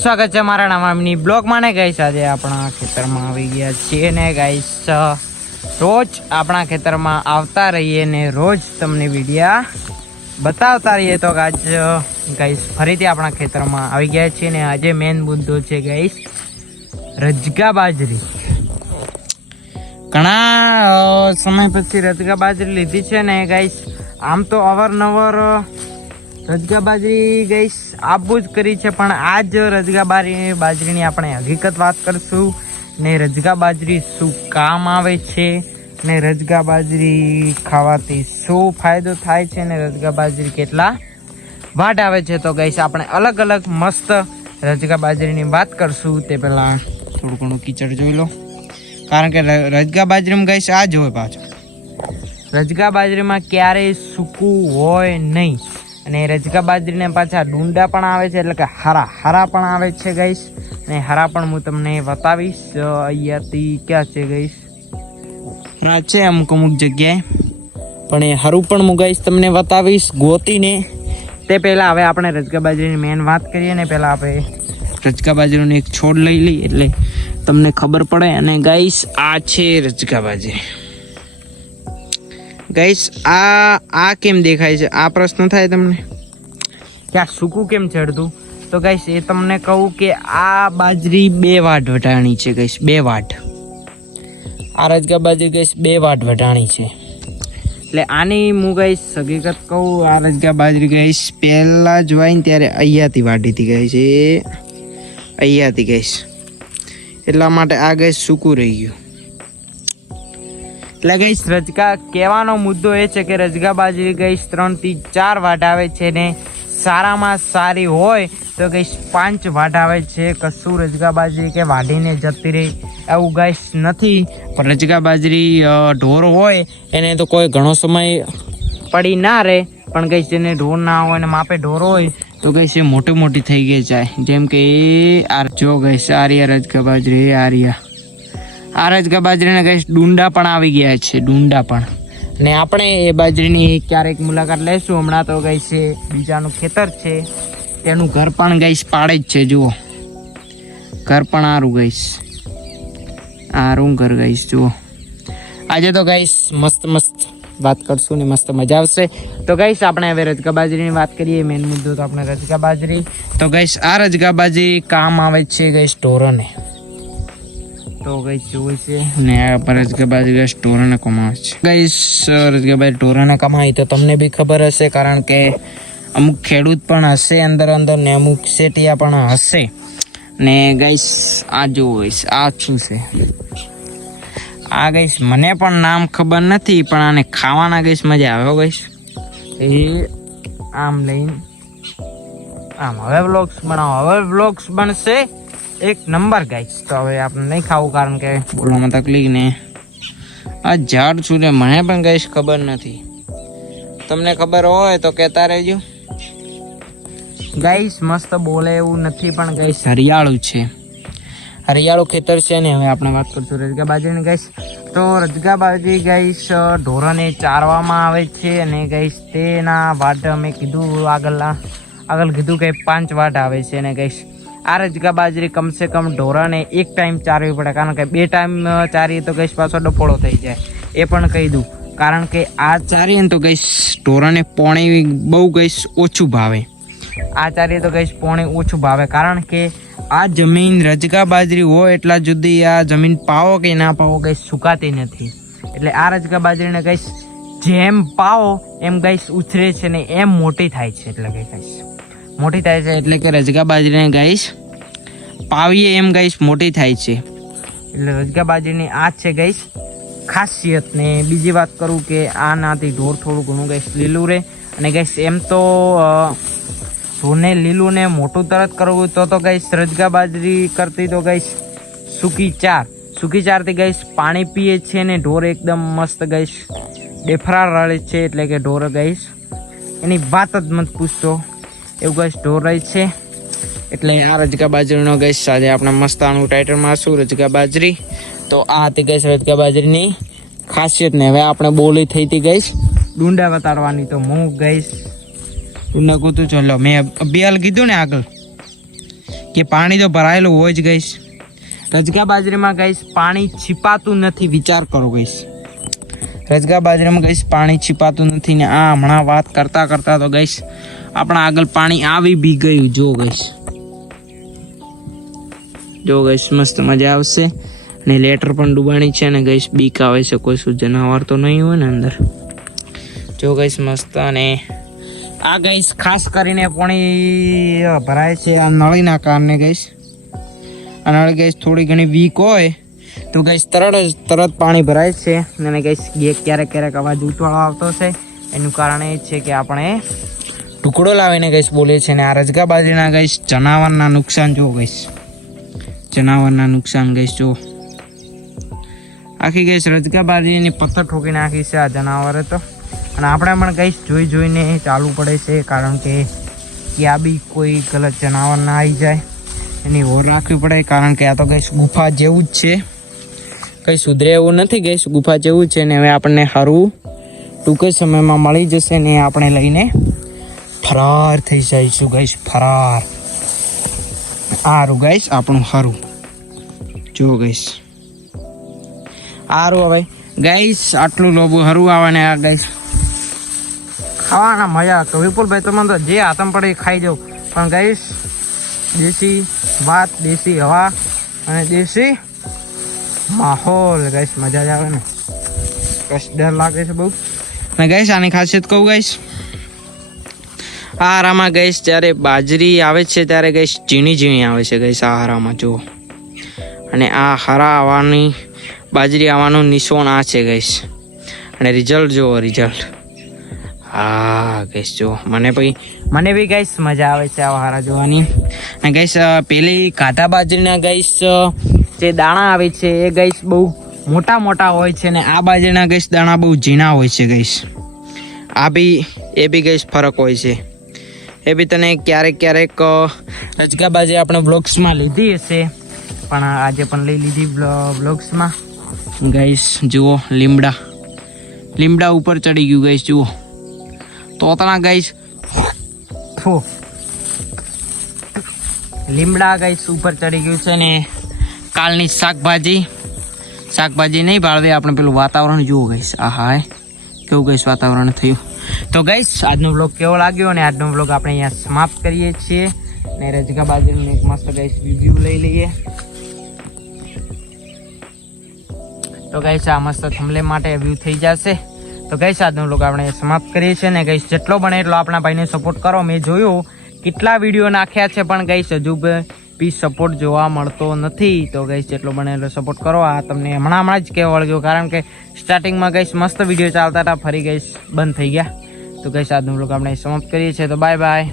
સ્વાગત છે મારા નામની બ્લોગમાં ને ગાઈસ આજે આપણા ખેતરમાં આવી ગયા છીએ ને ગાઈસ રોજ આપણા ખેતરમાં આવતા રહીએ ને રોજ તમને વિડીયા બતાવતા રહીએ તો આજ ગાઈસ ફરીથી આપણા ખેતરમાં આવી ગયા છીએ ને આજે મેન મુદ્દો છે ગાઈસ રજગા બાજરી। ઘણા સમય પછી રજગા બાજરી લીધી છે ને ગાઈસ આમ તો અવારનવાર રજગા બાજરી ગાઈસ આપવું જ કરી છે પણ આજ રજગા બાજરીની આપણે હકીકત વાત કરશું ને રજગા બાજરી શું કામ આવે છે ને રજગા બાજરી ખાવાથી શું ફાયદો થાય છે ને રજગા બાજરી કેટલા વાટ આવે છે તો ગાઈસ આપણે અલગ અલગ મસ્ત રજગા બાજરીની વાત કરશું તે પહેલા થોડું ઘણું કીચડ જોઈ લો કારણ કે રજગા બાજરીમાં ગાઈસ આ જ હોય પાછું રજગા બાજરીમાં ક્યારેય સૂકું હોય નહીં અને રજગા બાજરીને પાછા ડુંડા પણ આવે છે એટલે કે હરા પણ આવે છે ગાઈસ અને હરા પણ હું તમને બતાવીશ અહીંયાથી ક્યાં છે ગાઈસ હરા છે અમુક જગ્યાએ પણ એ હરું પણ હું ગાઈસ તમને બતાવીશ ગોતીને તે પહેલાં હવે આપણે રજગા બાજરીની મેન વાત કરીએ ને પહેલાં આપણે રજગા બાજરીનો એક છોડ લઈ લઈએ એટલે તમને ખબર પડે અને ગાઈસ આ છે રજગા બાજરી ગાઈસ આ કેમ દેખાય છે આ પ્રશ્ન થાય તમને કે આ સૂકું કેમ ચડતું તો ગાઈસ એ તમને કહું કે આ બાજરી 2 વાટ વટાણી છે ગાઈસ 2 વાટ આ રજગા બાજરી ગાઈસ 2 વાટ વટાણી છે એટલે આની હું ગાઈસ હકીકત કહું આ રજગા બાજરી ગાઈસ પહેલા જોવાય ને ત્યારે અહીંયાથી વાટી હતી ગાઈસ એ અહીંયાથી ગાઈસ એટલા માટે આ ગાઈસ સૂકું રહી ગયું એટલે ગાઈસ રજગા કહેવાનો મુદ્દો એ છે કે રજગા બાજરી ગાઈસ 3 થી 4 વાટ આવે છે ને સારામાં સારી હોય તો ગાઈસ 5 વાટ આવે છે કશું રજગા બાજરી કે વાઢીને જતી રહી એવું ગાઈસ નથી પણ રજગા બાજરી ઢોર હોય એને તો કોઈ ઘણો સમય પડી ના રહે પણ ગાઈસ જેને ઢોર ના હોય ને માપે ઢોર હોય તો ગાઈસ એ મોટી થઈ ગઈ જાય જેમ કે આ જો ગાઈસ આરિયા રજગા બાજરી આ રજગા બાજરીને ગાઈસ ડુંડા પણ આવી ગયા છે ડુંડા પણ અને આપણે એ બાજરીની ક્યારેક મુલાકાત લઈશું હમણાં તો ગાઈસ એ બીજાનું ખેતર છે તેનું ઘર પણ ગાઈસ પાડે જ છે જુઓ ઘર પણ આરું ગાઈસ આરું ઘર ગાઈસ જુઓ આજે તો ગાઈસ મસ્ત વાત કરશું ને મસ્ત મજા આવશે તો ગાઈસ આપણે હવે રજગા બાજરીની વાત કરીએ મેન મુદ્દો તો આપણે રજગા બાજરી તો ગાઈસ આ રજગા બાજરી કામ આવે છે ગાઈસ ઢોરોને તો ગાઈસ જોઈ છે ને આ રજગા બાજરી ગાઈસ ઢોરોને કમાવે છે ગાઈસ રજગા બાજરી ઢોરોને કમાય તો તમને બી ખબર હશે કારણ કે અમુક ખેડૂત પણ હશે અંદર ને અમુક શેઠિયા પણ હશે ને ગાઈસ આ જો ગાઈસ આ શું છે આ ગાઈસ મને પણ નામ ખબર નથી પણ આને ખાવાના ગાઈસ મજા આવે ગાઈસ એ આમ લઈને આમ હવે વ્લોગ્સ બનશે એક નંબર ગાઈસ તો હવે આપણે નહીં ખાવું કારણ કે બોલવામાં તકલીફ ને આ ઝાડ શું છે મને પણ ગાઈસ ખબર નથી તમને ખબર હોય તો કહેતા રહેજો ગાઈસ મસ્ત બોલે એવું નથી પણ ગાઈસ હરિયાળું ખેતર છે ને હવે આપણે વાત કરશું રજગા બાજરીની ગાઈસ તો રજગા બાજરી ગાઈસ ઢોરોને ચારવામાં આવે છે અને ગાઈસ તેના વાટ મેં કીધું આગળ કીધું કે 5 વાટ આવે છે અને ગાઈસ આ રજગા બાજરી કમસે કમ ઢોરાને એક ટાઈમ ચારવી પડે કારણ કે 2 ટાઈમ ચારીએ તો ગઈશ પાછો ડફોળો થઈ જાય એ પણ કહી દઉં કારણ કે આ ચારીએ તો ગઈશ ઢોરાને પોણી બહુ ગઈશ ઓછું ભાવે આ ચારીએ તો ગઈશ પોણી ઓછું ભાવે કારણ કે આ જમીન રજગા બાજરી હોય એટલા જુદી આ જમીન પાવો કે ના પાવો ગઈશ સુકાતી નથી એટલે આ રજગા બાજરીને ગઈશ જેમ પાવો એમ ગઈશ ઉછરે છે ને એમ મોટી થાય છે એટલે કે ગઈશ મોટી થાય છે એટલે કે રજગા બાજરીને ગાઈસ પાવીએ એમ ગાઈસ મોટી થાય છે એટલે રજગા બાજરીની આ છે ગાઈસ ખાસિયત ને બીજી વાત કરું કે આનાથી ઢોર થોડું ઘણું ગાઈસ લીલું રહે અને ગાઈસ એમ તો ઢોરને લીલું ને મોટું તરત કરવું તો ગાઈસ રજગા બાજરી કરતી તો ગાઈસ સૂકી ચારથી ગાઈસ પાણી પીએ છે ને ઢોર એકદમ મસ્ત ગાઈસ ડેફરા રળે છે એટલે કે ઢોર ગાઈસ એની વાત જ મત પૂછતો એવું ગાઈસ ઢોર રહી છે એટલે આ રજગા બાજરીનો ગાઈસ આજે આપણે મસ્તાનું ટાઇટલ મારશું રજગા બાજરી તો આ હતી ગાઈસ રજગા બાજરીની ખાસિયત ને હવે આપણે બોલી થઈ હતી ગાઈસ ડુંડા બતાડવાની તો હું ગાઈસ ડુંડા કૂતું ચાલો મેં અભિયાલ કીધું ને આગળ કે પાણી તો ભરાયેલું હોય જ ગઈશ. રજગા બાજરીમાં ગઈશ પાણી છીપાતું નથી. વિચાર કરો ગઈશ, રજગા બાજરીમાં ગઈશ પાણી છીપાતું નથી ને આ હમણાં વાત કરતા કરતા તો ગઈશ આપણા આગળ પાણી આવી બી ગયું. જો ગઈશ મસ્ત મજા આવશે. અને લેટર પણ ડૂબાણી છે અને ગઈશ બીક આવે છે, કોઈ શું જનાવર તો નહીં હોય ને અંદર. જો ગઈશ મસ્ત. અને આ ગઈશ ખાસ કરીને પાણી ભરાય છે આ નળીના કારણે ગઈશ. આ નળી ગઈશ થોડી ઘણી વીક હોય તો ગઈશ તરત પાણી ભરાય છે. અને ગઈશ ક્યારેક ક્યારેક અવાજ ઉતવાળો આવતો છે. એનું કારણ એ છે કે આપણે ટુકડો લાવીને ગઈશ બોલીએ છીએ. અને આ રજગા બાજરીના ગઈશ જનાવરના નુકસાન જો ગઈશ, જનાવરના નુકસાન ગઈશ જો આખી ગઈશ રજગા બાજરીની પથ્થર ઠોકી નાખી છે આ જનાવરે તો. અને આપણે પણ ગઈશ જોઈને ચાલવું પડે છે, કારણ કે ક્યાં બી કોઈ ગલત જનાવર ના આવી જાય એની ઓર રાખવી પડે. કારણ કે આ તો ગઈશ ગુફા જેવું જ છે, કંઈ સુધરે એવું નથી. ગઈશ ગુફા જેવું છે ને હવે આપણને હરવું ટૂંક જ સમયમાં મળી જશે ને આપણે લઈને ફરાર થઈ જઈશું ગઈશ. ફરાર હારું ગઈશ આપણું હરું. જો ગઈશ હારું. હવે ગઈશ આટલું લોબું હરું આવે ને આ ગઈશ ખાવાના મજા. તો વિપુલભાઈ તમે તો જે હાથમ પડે એ ખાઈ જાવ, પણ ગઈશ દેશી વાત, દેશી હવા અને દેશી માહોલ ગઈશ મજા જ આવે ને. કશ ડર લાગે છે બહુ. અને ગઈશ આની ખાસિયત કહું ગઈશ, આ હારામાં ગઈશ જ્યારે બાજરી આવે છે ત્યારે ગઈશ ઝીણી ઝીણી આવે છે ગઈશ આ હારામાં જુઓ. અને આ હારા આવવાની બાજરી આવવાનું નિશાન આ છે ગઈશ. અને રિઝલ્ટ જુઓ, રિઝલ્ટ હા ગઈશ જુઓ. મને બી ગઈશ મજા આવે છે આવા હારા જોવાની. અને ગઈશ પેલી કાંઠા બાજરીના ગઈશ જે દાણા આવે છે એ ગઈશ બહુ મોટા મોટા હોય છે ને આ બાજરીના ગઈશ દાણા બહુ ઝીણા હોય છે ગઈશ. એ બી ગઈશ ફરક હોય છે. એ બી તને ક્યારેક રજગા બાજરી આપણે બ્લોગ્સમાં લીધી હશે, પણ આજે પણ લઈ લીધી બ્લોગ્સમાં ગઈશ. જુઓ લીમડા ઉપર ચડી ગયું ગઈશ. જુઓ તોતણા ગઈશ, લીમડા ગઈશ ઉપર ચડી ગયું છે. ને કાલની શાકભાજી નહીં ભાળવી આપણે પેલું વાતાવરણ જુઓ ગઈશ. આહા કેવું ગઈશ વાતાવરણ થયું. તો ગઈશ આજનો બ્લોગ કેવો લાગ્યો અને આજનો બ્લોગ આપણે અહીંયા સમાપ્ત કરીએ છીએ. ને રજગા બાજરીનું એક મસ્ત ગઈશ રિવ્યુ લઈ લઈએ. તો ગઈશ આ મસ્ત થંબનેલ માટે વ્યૂ થઈ જશે. તો ગઈશ આજનો બ્લોગ આપણે સમાપ્ત કરીએ છીએ. ને ગઈશ જેટલો બને એટલો આપણા ભાઈને સપોર્ટ કરો. મેં જોયું કેટલા વિડીયો નાખ્યા છે પણ ગઈશ હજુ બી સપોર્ટ જોવા મળતો નથી. તો ગઈશ જેટલો બને એટલો સપોર્ટ કરો. આ તમને હમણાં જ કહેવા વળગ્યો, કારણ કે સ્ટાર્ટિંગમાં ગઈશ મસ્ત વિડીયો ચાલતા હતા, ફરી ગઈશ બંધ થઈ ગયા. તો ગઈશ આજનો બ્લોગ આપણે સમાપ્ત કરીએ છીએ. તો બાય બાય.